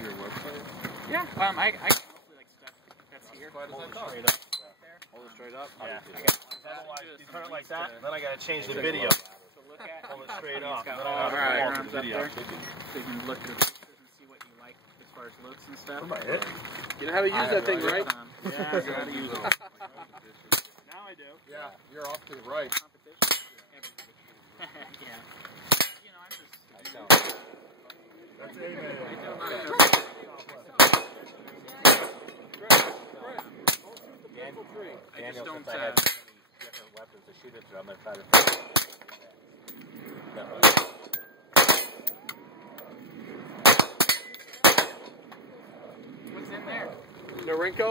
on your website? Yeah. I can mostly like stuff that's here. Hold it straight up. Hold it straight up? Yeah. Otherwise, you turn it like that, then I gotta change the video. So look at Hold it straight up. Got Then all I of gotta our walk items the up video. there. So you can look at the pictures and see what you like as far as looks and stuff. You know how to use that thing, right? Yeah, I gotta use it. Now I do. Yeah, you're off to the right. Competition. Everybody. Yeah. You know, I'm just. That's amen. I just don't. Different weapons to shoot it through. I'm gonna try to. What's in there? Norinco?